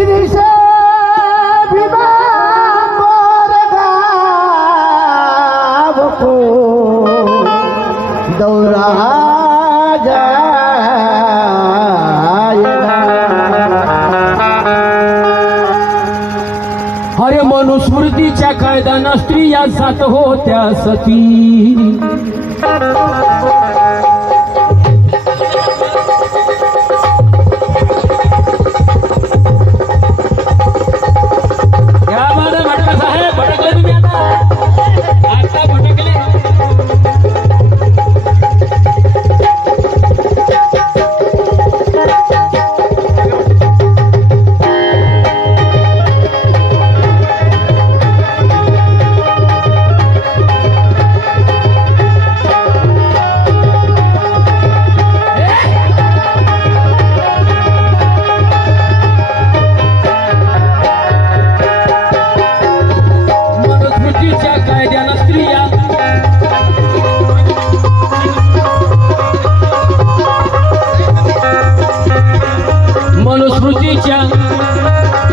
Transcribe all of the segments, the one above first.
विनिशे विमानवर गावको दौरा अरे मनुस्मृतीच्या कायद्यानं स्त्रिया जात होत्या सती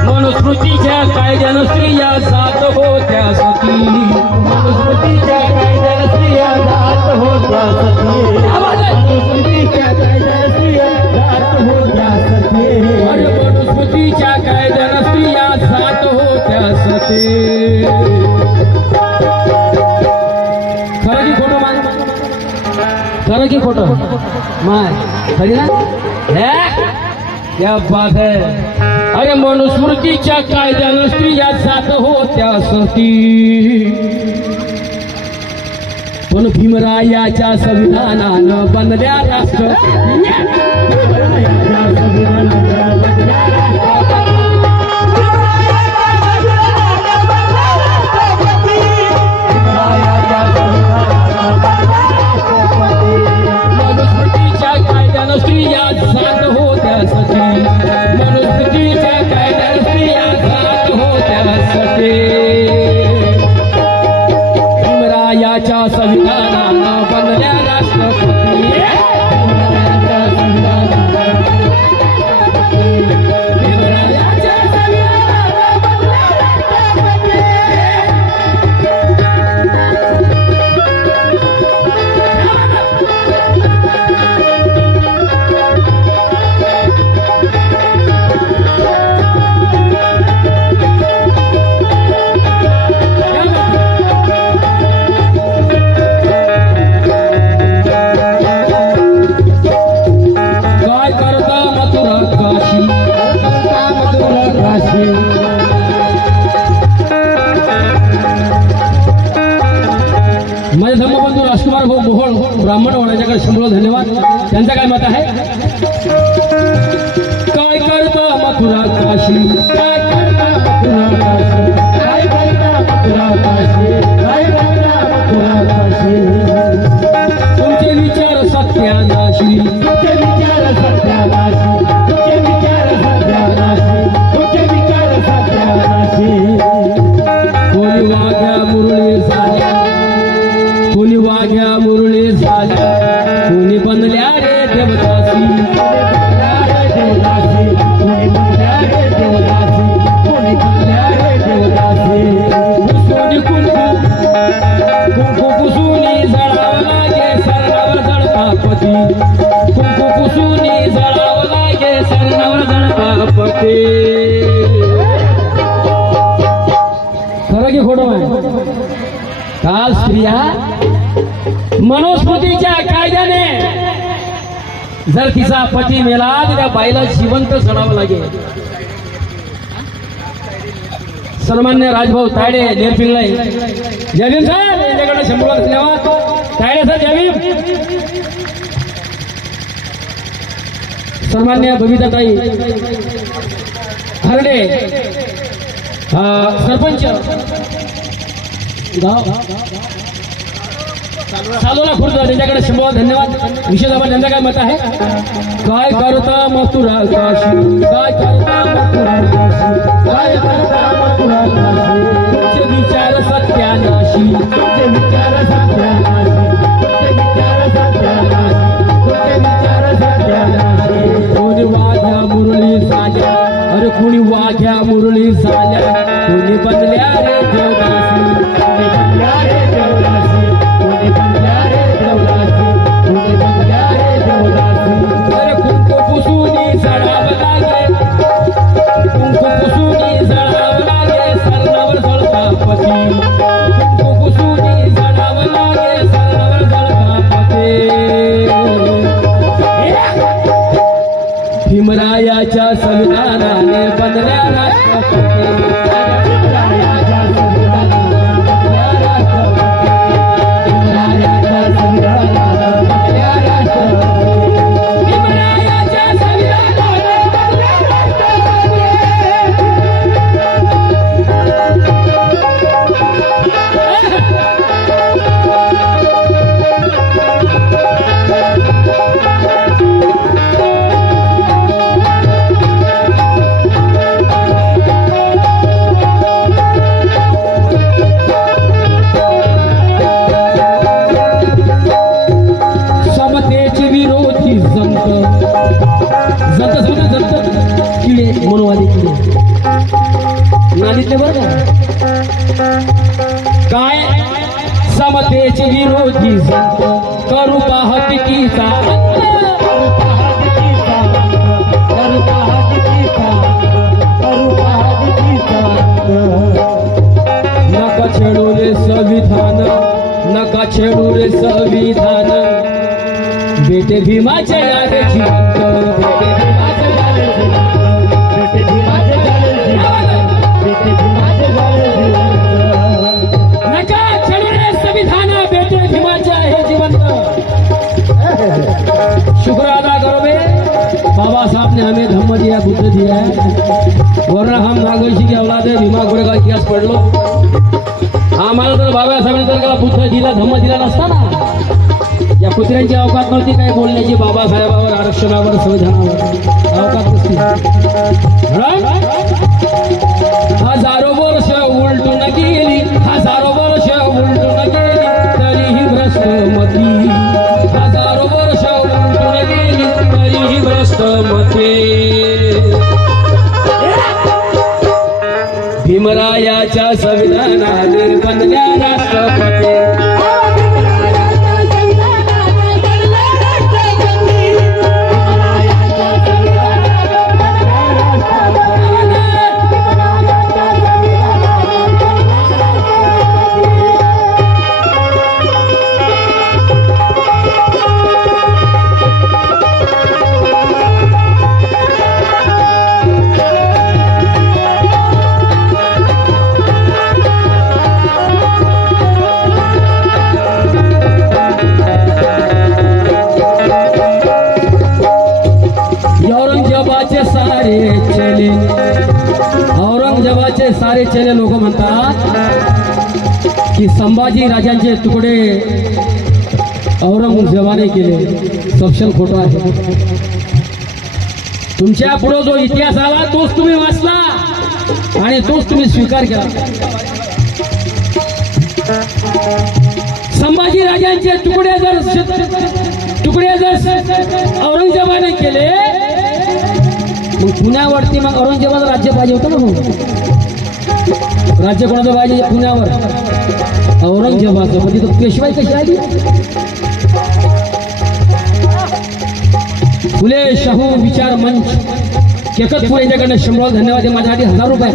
मनुस्मृतीच्या कायद्यानं स्त्रिया जात होत्या सती मनुस्मृतीच्या कायद्यानं स्त्रिया जात होत्या सती मनुस्मृतीच्या कायद्यानं स्त्रिया जात होत्या सती अरे मनुस्मृतीच्या कायद्यानं स्त्रिया जात होत्या सती खरं की खोटं माय खरं की खोटं माय खरी ना क्या बात है अरे मनुस्मृतीच्या कायद्यानं स्त्रिया जात होत्या सती पण भीमरायाच्या संविधानानं बनल्या राष्ट्र मनुस्मृतीच्या कायद्यानं स्त्रिया जात होत्या सती मनुस्मृतीच्या कायद्यानं स्त्रिया जात होत्या सती भीमरायाच्या संविधानानं बनल्या राष्ट्रपती माझे धर्मबंधू राजकुमार भाऊ मोहोळ ब्राह्मण होण्याच्याकडे शंभर धन्यवाद त्यांचं काय मत आहे काय करता मथुरा काशी काय करता मथुरा काशी काय करता मथुरा काशी काय करता मथुरा काशी तुमचे विचार सत्यानाशी तुमचे विचार सत्यानाशी तुमचे विचार सत्यानाशी तुमचे विचार सत्यानाशी कोणी वाघ्या मुरळी झाल्या कोणी वाघ्या मुरळी झाल्या कोणी बनल्या रे देवदासी कुंकू पुसूनी जळावं लागे सरणावर जळपापती कुंकू पुसूनी जळावं लागे सरणावर जळपापती खरं की खोटं आहे काल स्त्रिया मनुस्मृतीच्या कायद्याने जर तिचा पती मेला तर त्या बाईला जिवंत जळावं लागेल सन्मान्य राजभाऊ तायडे नेरपिंगला जयभीम साहेब यांच्याकडे शंभर धन्यवाद तायडे सर जयभीम सन्मान्य बबिताताई हरडे सरपंच गाव सालोला खुर्द त्यांच्याकडे शंभर धन्यवाद विशेष आपण त्यांचं काय मत आहे काय करता मथुरा काशी काय करता मथुरा काशी काय करता मथुरा काशी तुमचे विचार सत्यानाशी तुमचे विचार सत्यानाशी तुमचे विचार सत्यानाशी तुमचे विचार सत्यानाशी कोणी वाघ्या मुरळी झाल्या अरे अरे कुणी वाघ्या मुरळी झाल्या कुणी बनल्या रे देवदासी कोणी बनल्या रे देवदासी, कोणी बनल्या रे देवदासी, कोणी बनल्या रे देवदासी. अरे कुंकू पुसूनी जळावं लागे कुंकू पुसूनी जळावं लागे सरणावर जळता पती कुंकू पुसूनी जळावं लागे सरणावर जळता पती भीमरायाच्या संविधानाने बनल्या राष्ट्रपती रायाच्या संविधानाला बनल्या राष्ट्रपती, रायाच्या संविधानाला बनल्या राष्ट्रपती. भीमरायाच्या संविधानाने बनल्या राष्ट्रपती. समतेचे विरोधी जंत जंत समजा जंत किडे मनोवादी किडे नालीतले बरं का काय समतेचे विरोधी जंत करू पाहतिकीचा करू पाहतिकीचा, करू पाहतिकीचा, करू पाहतिकीचा. नका छेडू रे संविधान नका छेडू रे संविधान बेटे भीमाचे यारे जिवंत बेटे भीमाचे यारे जिवंत बेटे भीमाचे झाले जिवंत, बेटे भीमाचे झाले जिवंत. नका छेडू रे संविधान बेटे भीमाचे आहे जिवंत. शुक्र अदा करो बे बाबा साहब ने हमें धम्म दिया बुद्ध दिया है वरना हम नागोशी की औलाद है भीमा घोड़े का इतिहास पढ़ लो आम्हाला तर बाबासाहेबांनी तर त्याला बुद्ध दिला धम्म दिला नसता ना या कुत्र्यांची अवकात नव्हती काय बोलण्याची बाबासाहेबावर आरक्षणावर संविधानावर अवकात नसती हजारो वर्ष उलटून गेली हजारो वर्ष उलटून गेली तरीही भ्रष्ट मती हजारो वर्ष उलटून गेली तरीही भ्रष्ट मते भीमरायाच्या संविधानाने बनल्या राष्ट्रपती औरंगजेबाचे सारे चेले लोक म्हणतात की संभाजी राजांचे तुकडे औरंगजेबाने केले सपशेल खोटं आहे तुमच्या पुढे जो इतिहास आला तोच तुम्ही वाचला आणि तोच तुम्ही स्वीकार केला संभाजी राजांचे तुकडे जर औरंगजेबाने केले मग पुण्यावरती मग औरंगजेबाचं राज्य पाहिजे होतं ना मग राज्य कोणाचं पाहिजे पुण्यावर औरंगजेबाचं म्हणजे तो पेशवाई कशी आली फुले शाहू विचार मंच केकतपूर यांच्याकडनं 100 धन्यवाद आहे माझ्यासाठी 1000 रुपये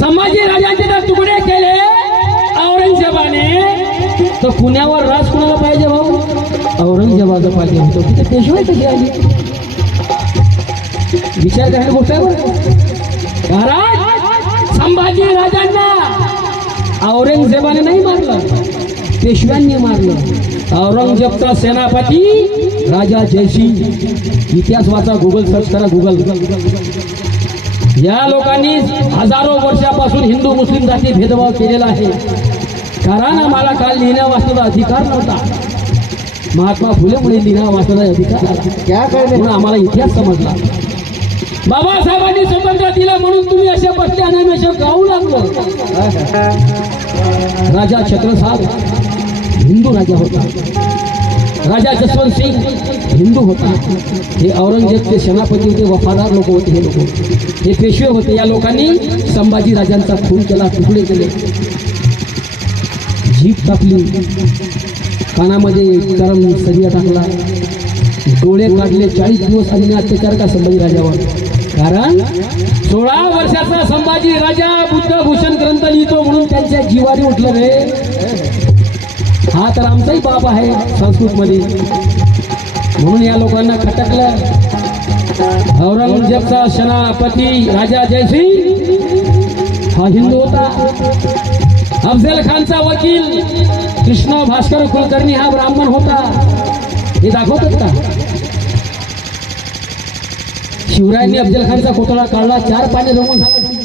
संभाजी राजांचे जर तुकडे केले औरंगजेबाने तर पुण्यावर राज कोणाला पाहिजे भाऊ औरंगजेबाचं पाहिजे होतं तिथे पेशवाई कशी आली विचार करायला गोष्ट आहे कारण संभाजी राजांना औरंगजेबाने नाही मारलं पेशव्यांनी मारलं औरंगजेबचा सेनापती राजा जयसिंग इतिहास वाचा गुगल सर्च करा गुगल या लोकांनी हजारो वर्षापासून हिंदू मुस्लिम जाती भेदभाव केलेला आहे कारण आम्हाला काल लिहिण्या वाचण्याचा अधिकार नव्हता महात्मा फुलेमुळे लिहिण्या वाचण्याचा अधिकार म्हणून आम्हाला इतिहास समजला बाबासाहेबांनी स्वातंत्र्य दिलं म्हणून तुम्ही असे बसले आणि असे गाऊ लागलो राजा छत्रसाल हिंदू राजा होता राजा जसवंत सिंग हिंदू होता, हे औरंगजेबचे सेनापती होते, वफादार लोक होते हे लोक, हे पेशवे होते. या लोकांनी संभाजी राजांचा खून केला, तुकडे केले, जीभ टाकली, कानामध्ये गरम सरिया टाकला, डोळे काढले. 40 दिवस अन्य अत्याचार का संभाजी राजावर, कारण 16 वर्षाचा संभाजी राजा बुद्धभूषण ग्रंथ लिहितो म्हणून त्यांच्या जीवारी उठलं रे. हा तर आमचाही बाप आहे संस्कृतमध्ये, म्हणून या लोकांना खटकलं. औरंगजेबचा सेनापती राजा जयसिंग हा हिंदू होता. अफजल खानचा वकील कृष्ण भास्कर कुलकर्णी हा ब्राह्मण होता. हे दाखवतात का? शिवरायांनी अफजल खानचा कोतळा काढला, 4 पाने रंगून सांगितली.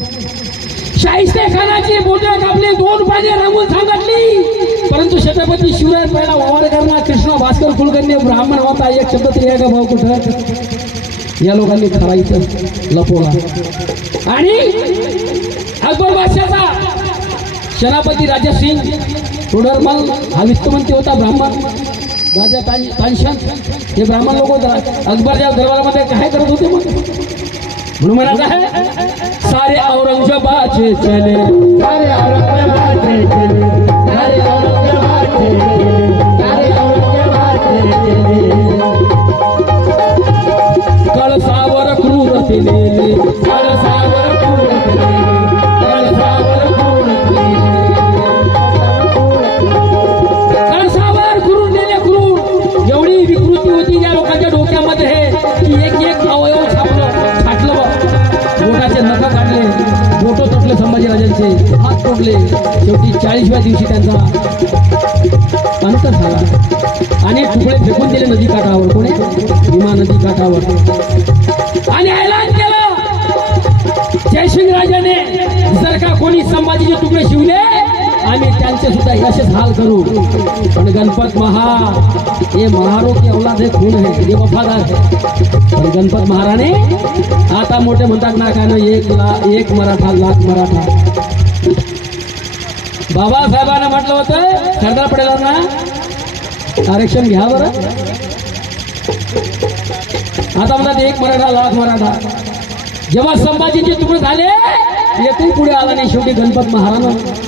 शाहिस्ते खानाची बोटे कापले, 2 पाने रंगून सांगितली. परंतु छत्रपती शिवराय पहिला वावर करणार कृष्ण भास्कर कुलकर्णी ब्राह्मण होता. एक शब्द तरी आहे का भाऊ कुठं? या लोकांनी खरा इथं लपवला. आणि अकबर बादशाचा सेनापती राजा सिंग तोडरमल हा वित्तमंत्री होता, ब्राह्मण. राजा तानशान हे ब्राह्मण लोक होता. अकबरच्या दरबारामध्ये काय करत होते मग? म्हणून म्हणत आहे, सारे औरंगजेबाचे चले, सारे औरंगजेबाचे चले, सारे औरंगजेबाचे चले, सारे औरंगजेबाचे चले. कळसावर क्रूर केले, कळसावर क्रूर केले, कळसावर क्रूर केले, कळसावर क्रूर नेले. क्रूर एवढी विकृती होती या लोकांच्या डोक्यामध्ये की एक अवयव छाटलं. बोटाचे नख काढले, बोट तुटले संभाजीराजांचे, हात तोडले. शेवटी 40व्या दिवशी त्यांचा अंत झाला आणि तुकडे फेकून दिले नदी काठावर. कोणी? भीमा नदी काठावर. आणि ऐलान केलं जयसिंग राजाने, जर का कोणी संभाजीचे तुकडे शिवले आम्ही त्यांचे सुद्धा असेच हाल करू. पण गणपत महा ये महारो की औलाद है, खून है, ये वफादार है. पण गणपत महाराणे आता मोठे म्हणतात ना काय ना, 1 मराठा लाख मराठा. बाबासाहेबांना म्हटलं होतं सरदार पटेलांना आरक्षण घ्या बरं. आता म्हणतात 1 मराठा लाख मराठा. जेव्हा संभाजीचे तुकडे झाले एकही पुढे आला नाही. शेवटी गणपत महाराज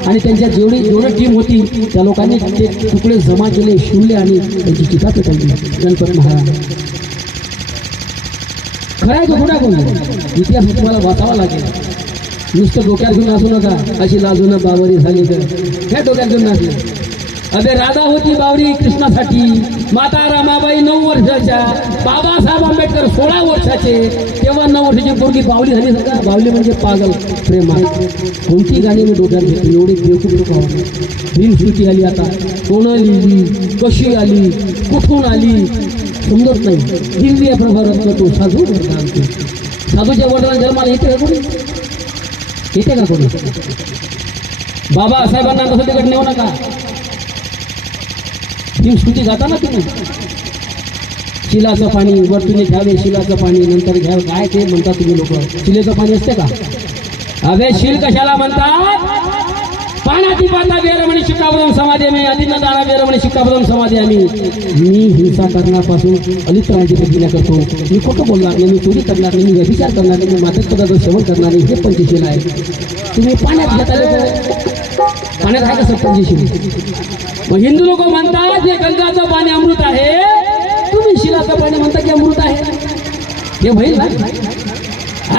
आणि त्यांच्या जेवढी टीम होती त्या लोकांनी ते तुकडे जमा केले, शिवले आणि त्यांची चिता पेटवली. गणपत महाराज खरं आहे तो खोटा कोण? इतिहास तुम्हाला वाचावा लागेल. नुसतं डोक्यात घेऊन नाचू नका, अशी लाजून बावरी झाली तर काय डोक्यात घेऊन नाचले? अबे राधा होती बावरी कृष्णासाठी, माता रमाबाई 9 वर्षाच्या, बाबासाहेब आंबेडकर 16 वर्षाचे. तेव्हा 9 वर्षाची पोरगी बावली झाली. सगळं बावली म्हणजे पागल प्रेम आहे. कोणती गाणी मी डोक्यात घेतली? एवढी बेवकूफ श्रुती आली. आता कोण लिहिली, कशी आली, कुठून आली समजत नाही. दिल्ली प्रभारत्न तो साधू करता. साधूच्या वडिलांना जन्माला येते का कोणी? येते का कोणी? बाबासाहेबांना तसं तिकट नेऊ नका. ही स्तुती गाता ना तुम्ही, शिलाचं पाणी वरतून घ्यावे, शिलाचं पाणी नंतर घ्यावे, काय ते म्हणता तुम्ही लोक? शिलेचं पाणी असते का? अबे शील कशाला म्हणतात? पाण्याची पाता वेरमणी शिक्काबदम समाधी आम्ही, अदिन दाना वेरमणी शिक्काबदम समाधी आम्ही. मी हिंसा करण्यापासून अलिप्त राहायची प्रतिज्ञा करतो. मी खोटं बोलणार नाही, मी चोरी करणार नाही, मी व्यभिचार करणार नाही, मी मादक पदार्थ सेवन करणार नाही. हे पंचशील आहे. तुम्ही पाण्यात घेता लोक, पाण्यात आहे का सर पंचशील? मग हिंदू लोक म्हणतात हे गंगाचं पाणी अमृत आहे, तुम्ही शिलाचं पाणी म्हणता की अमृत आहे. हे होईल ना?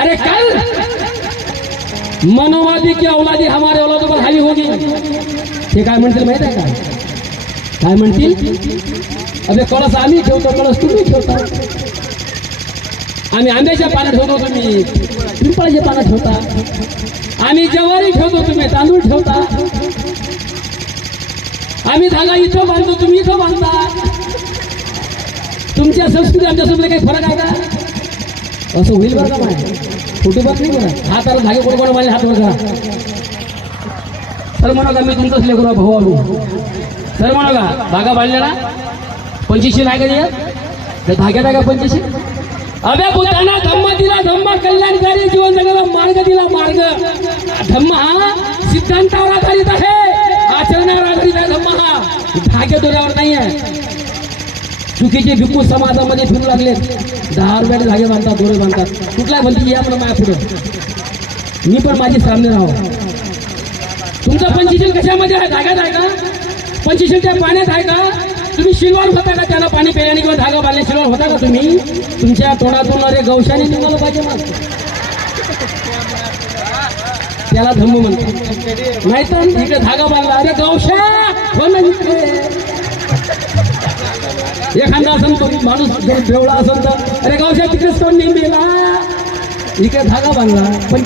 अरे कल मनोवादी की औलादी हमारे औलादों पर हावी होगी. हे काय म्हणतील माहित आहे का? काय म्हणतील? अबे कळस आम्ही ठेवतो, कळस तुम्ही ठेवता. आम्ही आंब्याच्या पाण्यात ठेवतो, तुम्ही पिंपळाच्या पाण्यात ठेवता. आम्ही ज्वारी ठेवतो, तुम्ही तांदूळ ठेवता. आम्ही धागा इथं बांधतो, तुम्ही इथं बांधता. तुमच्या संस्कृती आमच्यासोबत काही फरक आहे का? असं होईल बरं का? माय खोटी बात नाही बरं. हाताला धागे कोण कोण माझ्या हातवर करा. तर म्हणा का मी तुमचंच लेकरू भाऊ आलो. तर म्हणा का धागा बांधलेला 25 आहे का? ते धाग्यात आहे का 25? अबे बुद्धांना धम्म दिला, धम्म कल्याणकारी जीवन जगाला मार्ग दिला. मार्ग धम्म हा सिद्धांतावर आधारित आहे, आचरणावर आधारित आहे. धम्म हा धागे दोऱ्यावर नाही आहे. चुकीचे भिक्खू समाजामध्ये फिरू लागले. 10 रुपयाला धागे बांधतात, दोरे बांधतात. कुठला म्हणते या म्हणून माझ्या पुढं मी पण माझी सामने राहावं. तुमचं पंचशील कशामध्ये आहे? धाग्यात आहे का? पंचशील त्या पाण्यात आहे का? तुम्ही शिलवार होता का? त्याला पाणी पिल्याने किंवा धागा बांधले शिलवार होता का तुम्ही? तुमच्या तोंडातून अरे गवशाने निघालं पाहिजे मग. त्याला धम्म म्हणतात. नाहीतर इकडे धागा बांधला, अरे गवशा हो ना इकडे. एखादा असेल तो माणूस बेवळा असेल तर अरे गवशा तिकडेच कोण नाही मेला, इकडे धागा बांधला. पण